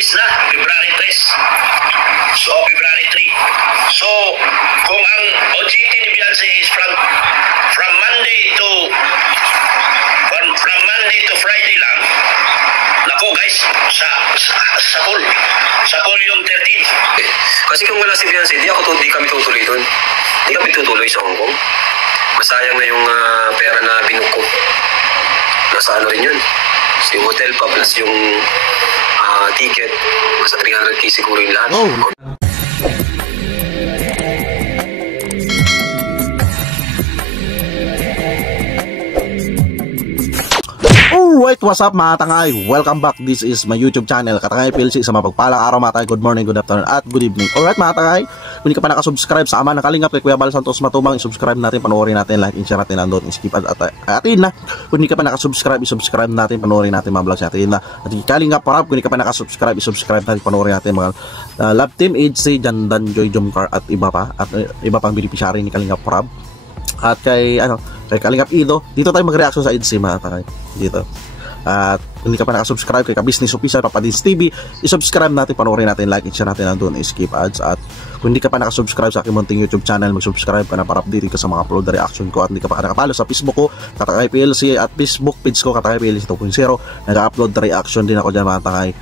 release na, February 3. So, February 3. So, kung ang OJT ni Beyonce is from Monday to Friday lang, naku guys, sa call yung 13. Kasi kung wala si Beyonce, di kami tutuloy doon. Di kami tutuloy sa Hong Kong. Masayang na yung pera na binuko ko. Nasa ano rin yun? Yung hotel pa plus yung ticket. Basta 300k siguro yung lahat. Oh. Alright, what's up mga tangay? Welcome back. This is my YouTube channel, Katangay PLC. Sa mapagpalang araw mga tangay, good morning, good afternoon, at good evening. Alright mga tangay, kung hindi ka pa nakasubscribe sa ama ng Kalingap kay Kuya Bal Santos Matubang, i-subscribe natin, panoorin natin, like, and share natin, nandun, skip at atin na. Kung hindi ka pa nakasubscribe, i-subscribe natin, panoorin natin mga vlogs natin na. At Kalingap Parab, kung hindi ka pa nakasubscribe, i-subscribe natin, panoorin natin mga Love Team, HC, Jandan, Joy, Jomcar, at iba pa, at iba pang beneficiary ni Kalingap Parab. At kay Kalingap Ido, dito tayo mag-reaction sa EDC mga tangay, dito. At kung hindi ka pa nakasubscribe kay Ka-Business Official Papadins TV, i-subscribe natin, panoorin natin, like, and share natin, nandun, skip ads. At kung hindi ka pa nakasubscribe sa aking munting YouTube channel, mag-subscribe ka na para update ka sa mga upload na reaction ko. At hindi ka pa nakapalo sa Facebook ko, Katangay PLC, at Facebook page ko, Katangay PLC 2.0, nag-upload na reaction din ako dyan mga tangay.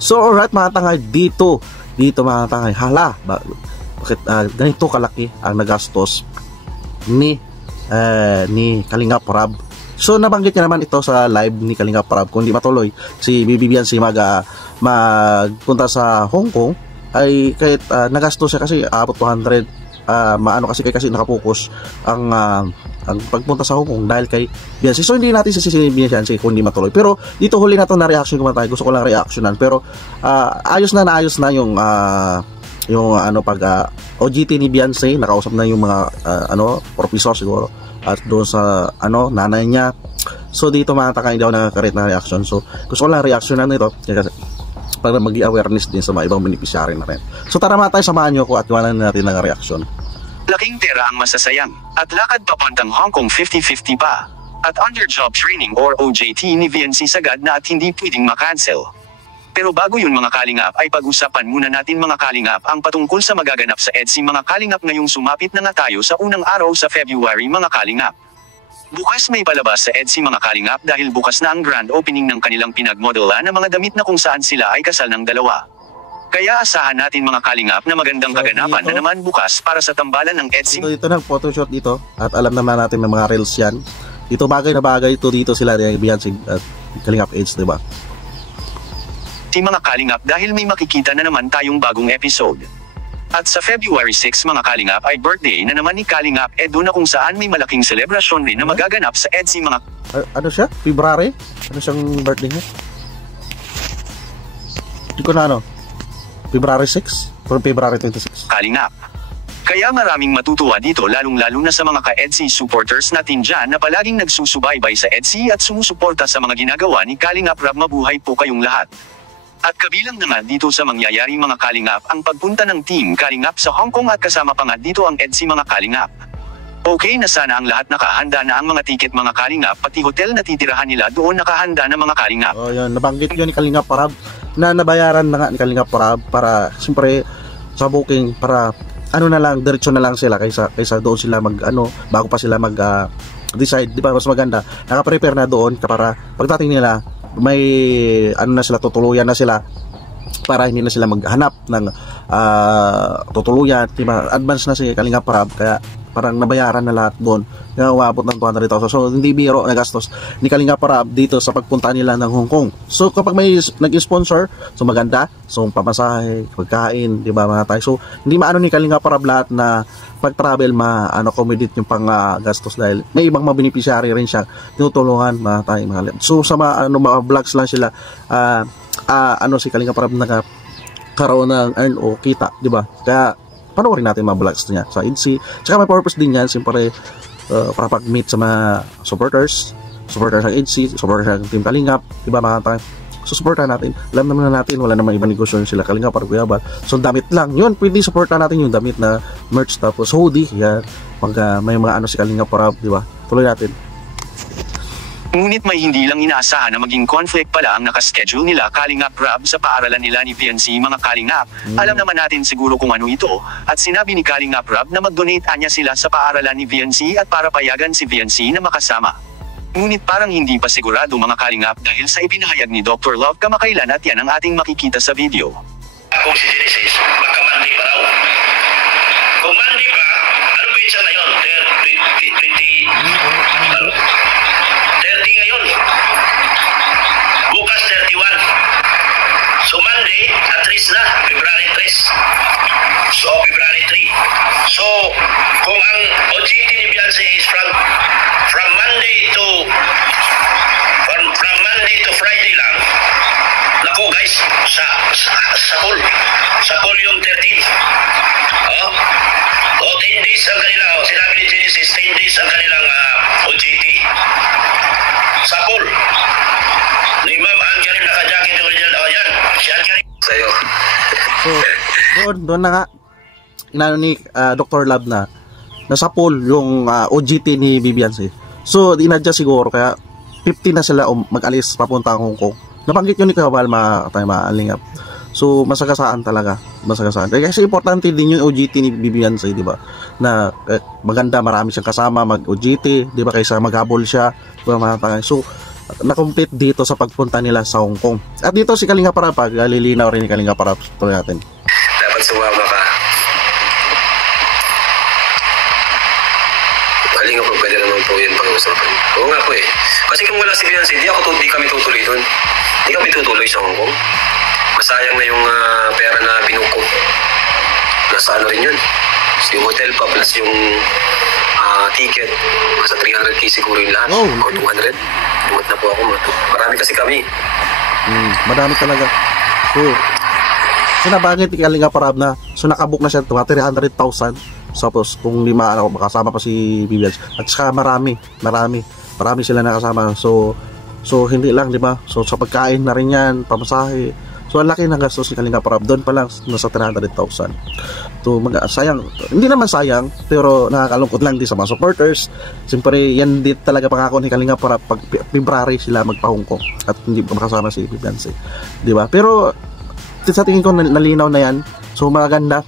So alright mga tangay, dito mga tangay, hala, bakit ganito kalaki ang nagastos ni Kalingap Parab. So nabanggit niya naman ito sa live ni Kalingap Parab, kung di matuloy si Beyonce magpunta sa Hong Kong, ay kahit nagastos siya kasi abot 200, kasi nakapokus ang pagpunta sa Hong Kong dahil kay Beyonce. So hindi natin sisisihin Beyonce kung di matuloy. Pero dito huli na to na reaction ko tayo. Gusto ko lang reactionan, pero ayos na yung OJT ni Beyonce. Nakausap na yung mga professor siguro at doon sa nanay niya. So dito mga tangay, hindi ako nakaka-rate na reaction. So gusto ko lang reactionan nito kasi para mag-awareness din sa mga ibang beneficiary na rin. So tara mga tayo, samahan nyo ko at iwanan natin ng reaction. Laking pera ang masasayang at lakad papuntang Hong Kong 50-50 pa. At under job training or OJT ni Beyonce sagad na at hindi pwedeng makancel. Pero bago yun mga Kalingap, ay pag-usapan muna natin mga Kalingap ang patungkol sa magaganap sa EDC mga Kalingap ngayong sumapit na nga tayo sa unang araw sa February mga Kalingap. Bukas may palabas sa EDC mga Kalingap dahil bukas na ang grand opening ng kanilang pinagmodelan na mga damit na kung saan sila ay kasal ng dalawa. Kaya asahan natin mga Kalingap na magandang kaganapan na naman bukas para sa tambalan ng EDC. Dito ng photoshoot dito at alam naman natin may mga reels yan. Dito bagay na bagay dito sila ni Beyonce at Kalingap Age, diba? Mga Kalingap dahil may makikita na naman tayong bagong episode. At sa February 6 mga Kalingap ay birthday na naman ni Kalingap Edo na kung saan may malaking selebrasyon rin na magaganap sa EDC mga... Ano siya? February? Ano siyang birthday niya? Hindi ko na February 6? Or February 26? Kalingap. Kaya maraming matutuwa dito lalong-lalo na sa mga ka-EDC supporters natin dyan na palaging nagsusubaybay sa EDC at sumusuporta sa mga ginagawa ni Kalingap Rab. Mabuhay po kayong lahat. At kabilang na nga dito sa mangyayari mga Kalingap ang pagpunta ng Team Kalingap sa Hong Kong at kasama pa nga dito ang EDC mga Kalingap. Okay na sana ang lahat, nakahanda na ang mga ticket mga Kalingap, pati hotel na titirahan nila doon nakahanda na mga Kalingap. Oh yan, nabanggit yun ni Kalingap Parab na nabayaran na nga ni Kalingap Parab para siyempre sa booking, para na lang, diretso na lang sila kaysa doon sila bago pa sila decide, di ba mas maganda naka-prepare na doon para pagdating nila may na sila, tutuluyan na sila para hindi na sila maghanap ng tutuluyan, diba? Advance na si Kalingap Parab, kaya parang nabayaran na lahat doon, kaya umabot ng 200,000. So hindi biro na gastos ni Kalingap Parab dito sa pagpunta nila ng Hong Kong. So kapag may nag-sponsor, so maganda, so pamasahe, pagkain, di ba mga tayo. So hindi maano ni Kalingap Parab lahat na pag-travel accommodate yung pang gastos dahil may ibang mga beneficiary rin siya tinutulungan mga tayo mga. So sa mga vlogs lang sila si Kalingap Parab nagkaroon ng earn o kita, di ba? Kaya panoorin natin mga vlogs niya sa EDC. Tsaka may purpose din yan, siyempre para pag-meet sa mga supporters ng EDC, supporters ng Team Kalingap, diba mga tayo? So supportan natin, alam naman na natin wala namang ibang negosyo sila Kalingap para Kuya Bal. So damit lang yun, pwede supportan natin yung damit na merch, tapos hoodie yan, pag may mga si Kalingap Parab, diba? Tuloy natin. Ngunit may hindi lang inaasahan na maging conflict pala ang nakaschedule nila Kalingap Rab sa paaralan nila ni VNC mga Kalingap. Alam naman natin siguro kung ano ito, at sinabi ni Kalingap Rab na mag-donate anya sila sa paaralan ni VNC at para payagan si VNC na makasama. Ngunit parang hindi pa sigurado mga Kalingap dahil sa ipinahayag ni Dr. Love kamakailan at yan ang ating makikita sa video. Kung si Genesis, magka-Monday pa raw. Kung Monday pa, ano ba siya ngayon? 30 ngayon. Bukas 31. So Monday, at least na, February 3. So February 3. So, kung ang OJT ni Beyonce is from Monday to Friday lang, naku guys, sa pool yung 13. Oh, 10 days ang kanila, sinabi ni Genesis, 10 days ang kanilang OJT. Sa pool. Ni Ma'am Ann-Karin naka-jacket yung original. Oh, yan. Si Ann-Karin. Sa'yo. So, doon na nga, inano ni Dr. Love na nasa pool yung OJT ni Beyonce. So, inadya siguro, kaya 50 na sila mag-alis papunta ang Hong Kong. Nabanggit yun ni Kabal maalingap. So, masagasaan talaga. Masagasaan. Kasi importante din yung OJT ni Beyonce, di ba? Na maganda, marami siyang kasama, mag-OJT, di ba? Kaysa maghabol siya, di ba? So, na-complete dito sa pagpunta nila sa Hong Kong. At dito si Kalingap Rab, lilinaw rin ni Kalingap Rab. Tuloy natin. Dapat sumama ka. Kalingap Rab, pwede naman po yun pag-usapan. Oo nga po eh. Kasi kung wala si Beyonce, di kami tutuloy doon. Di kami tutuloy sa Hong Kong. Masayang na yung pera na binuko. Nasa ano rin yun. So, yung hotel pa plus yung ticket. Sa 300k siguro yung lahat. Oh. O 200. Lumot na po ako. Marami kasi kami. Madami talaga. So nabanggit ni Kalingap Rab na, so nakabook na siya 300,000. Tapos kung lima, makasama pa si Beyonce. At saka marami sila nakasama. So hindi lang, di ba? So sa pagkain na rin yan, pamasahe. So ang laki ng gastos ni Kalingap Rab. Doon pa lang nasa 300,000. So sayang, hindi naman sayang, pero nakakalungkot lang din sa mga supporters. Siyempre yan din talaga pangako ni Kalingap Rab pag February sila magpa-Hong Kong at hindi makasama si Beyonce, di ba? Pero sa tingin ko nalinaw na yan. So maganda.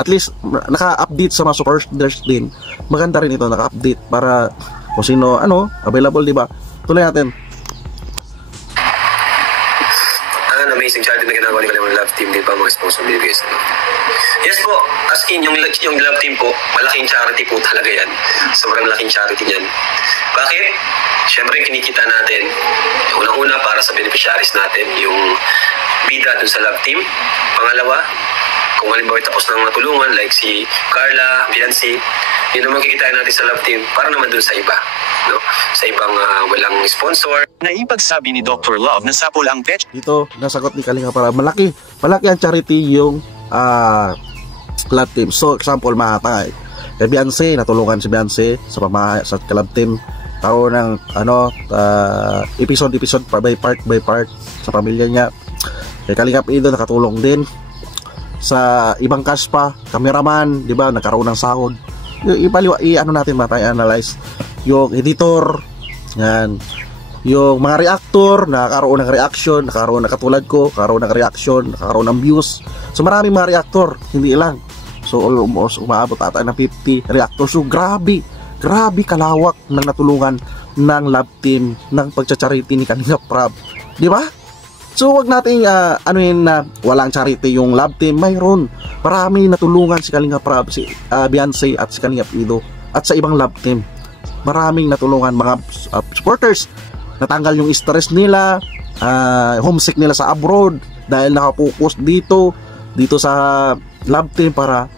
At least naka-update sa mga supporters din. Maganda rin ito, naka-update para kung sino available, di ba? Tuloy natin. Amazing charity na ginagawa ni Kalingap Love Team din pa mga sponsor bibigay sa Love. Yes po, as in yung Love Team po, malaking charity po talaga yan. Sobrang laking charity niyan. Bakit? Siyempre kinikita natin, unang-una para sa beneficiaries natin, yung bida dun sa Love Team. Pangalawa, kung halimbawa tapos ng matulungan like si Carla, Beyonce, yun naman kikitain natin sa Love Team para naman dun sa iba. No? Sa ibang walang sponsor. Naipagsabi ni Dr. Love na sapol ang pet. Dito, nasagot ni Kalingap Rab. Malaki ang charity yung Love Team. So, example, mahatay. Kay Beyonce, natulungan si Beyonce sa Love Team. Tao ng episode by part sa pamilya niya. Kay Kalingap Ido, nakatulong din sa ibang cast pa, cameraman, di ba, nagkaroon ng sahod. Natin matay-analyze yung editor, yan, yung mga reactor, nakakaroon ng reaction, nakakaroon ng katulad ko, nakakaroon ng reaction, nakakaroon ng views. So maraming mga reactor, hindi lang. So almost umaabot ata ng 50 reactor. So grabe kalawak ng natulungan ng Love Team ng pagcha-charity ni Kalingap Rab, di ba? So wag nating na walang charity yung Love Team. Mayroon, marami natulungan si Kalingap Rab, si Beyonce at si Kalingap Ido at sa ibang Love Team. Maraming natulungan mga supporters. Natanggal yung stress nila, homesick nila sa abroad dahil nakapokus dito sa Love Team para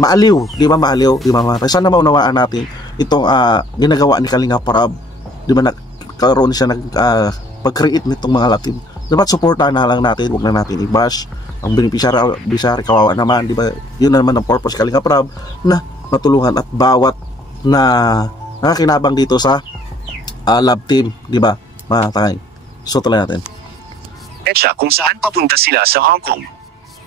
maaliw, di ba maaliw, di ba? Sana maunawaan natin itong ginagawa ni Kalingap Rab, di ba? Nagkaroon siya pag-create nitong mga Love Team. Dapat supportahan na lang natin, huwag na natin i-bash ang beneficiary, kawawa naman, di ba? Yun naman ang purpose Kalingap Rab, na matulungan at bawat na nakakinabang dito sa Love Team, di ba? Matangay. So tuloy natin. Etsa kung saan papunta sila sa Hong Kong.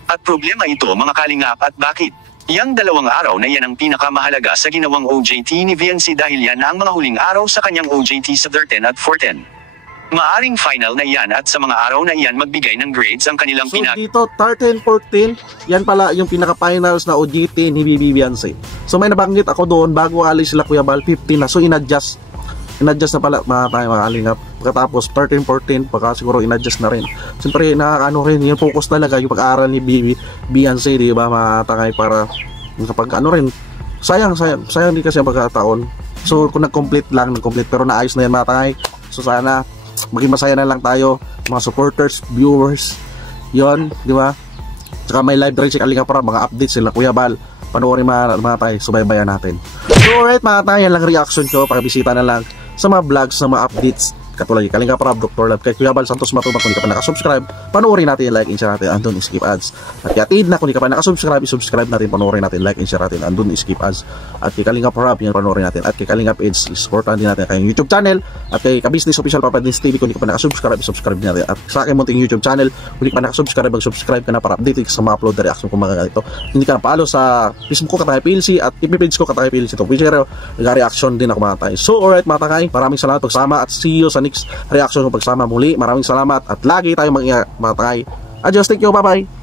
At problema ito mga Kalingap at bakit? Yang dalawang araw na yan ang pinakamahalaga sa ginawang OJT ni VNC dahil yan na ang mga huling araw sa kanyang OJT sa 13 at 410. Maaring final na iyan at sa mga araw na iyan magbigay ng grades ang kanilang So dito 13, 14, yan pala yung pinaka-finals na OJT ni Beyonce. So may nabanggit ako doon bago alis sila Kuya Bal, 15 na. So in-adjust na pala mga kalingap. Pagkatapos 13, 14, baka siguro in-adjust na rin. Siyempre ano rin, yung focus talaga yung pag-aaral ni Beyonce, di ba, matangay para kapag ano rin, sayang din kasi ang pagkataon. So kung nag-complete pero naayos na yan mga tangay. So sana maging masaya na lang tayo mga supporters, viewers, yon, di ba? Tsaka may live rin si Kalinga para mga updates sila Kuya Bal, panoorin mga tayo, subaybayan natin. So alright mga tayo, yan lang reaction ko, pakibisita na lang sa mga vlogs, sa mga updates katulad ni Kalinga Prab, Dr. Love, kay Kuya Bal Santos Matubang. Kung di ka pa nakasubscribe, panoorin natin, like and share natin, andun skip ads. At kaya na kung di ka pa nakasubscribe, subscribe natin, panoorin natin, like and share natin, andun skip ads. At kay Kalinga Prab, yan panoorin natin. At kay Kalinga Page, supportan din natin kayong YouTube channel. At kay Ka-Business Official Papa Dins TV, kung di ka pa nakasubscribe, subscribe din natin. At sa aking munting YouTube channel, kung di ka pa nakasubscribe, mag-subscribe ka na para update ka sa mga upload na reaction kung mga ganito. Hindi ka na palo sa Facebook ko Katangay PLC at page ko Katangay PLC to. Pero nag-reaction din ako mga tayo. So alright mga takay, maraming salamat pagsama at see you sa next reaction kung pagsama muli. Maraming salamat at lagi tayong mga takay. Adios, thank you, bye bye.